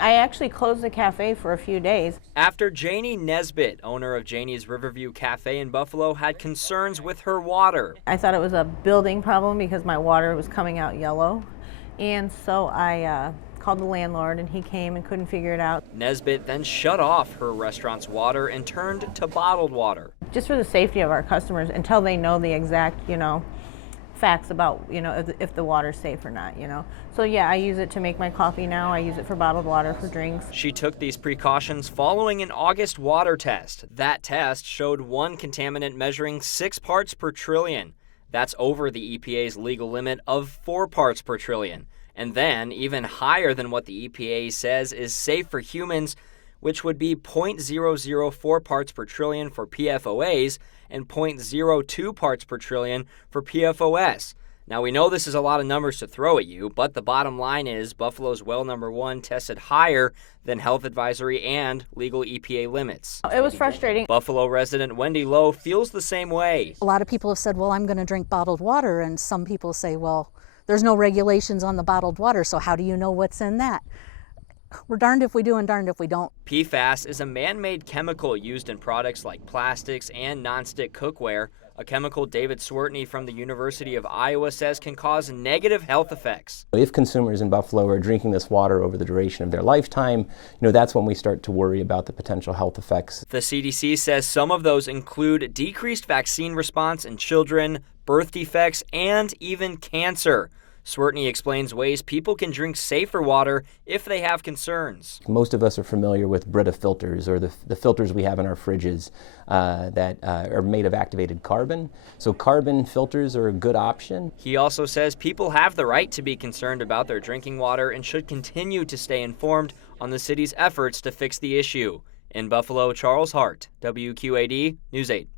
I actually closed the cafe for a few days. After Janie Nesbitt, owner of Janie's Riverview Cafe in Buffalo, had concerns with her water. I thought it was a building problem because my water was coming out yellow. And so I called the landlord and he came and couldn't figure it out. Nesbitt then shut off her restaurant's water and turned to bottled water. Just for the safety of our customers until they know the exact, facts about, if the water's safe or not, So yeah, I use it to make my coffee now. I use it for bottled water for drinks. She took these precautions following an August water test. That test showed one contaminant measuring 6 parts per trillion. That's over the EPA's legal limit of 4 parts per trillion. And then even higher than what the EPA says is safe for humans, which would be 0.004 parts per trillion for PFOAs and 0.02 parts per trillion for PFOS. Now, we know this is a lot of numbers to throw at you, but the bottom line is Buffalo's well number 1 tested higher than health advisory and legal EPA limits. It was frustrating. Buffalo resident Wendy Lowe feels the same way. A lot of people have said, well, I'm going to drink bottled water, and some people say, well, there's no regulations on the bottled water, so how do you know what's in that? We're darned if we do and darned if we don't. PFAS is a man-made chemical used in products like plastics and nonstick cookware, a chemical David Swertney from the University of Iowa says can cause negative health effects. If consumers in Buffalo are drinking this water over the duration of their lifetime, that's when we start to worry about the potential health effects. The CDC says some of those include decreased vaccine response in children, birth defects, and even cancer. Swertney explains ways people can drink safer water if they have concerns. Most of us are familiar with Brita filters, or the filters we have in our fridges that are made of activated carbon. So carbon filters are a good option. He also says people have the right to be concerned about their drinking water and should continue to stay informed on the city's efforts to fix the issue. In Buffalo, Charles Hart, WQAD News 8.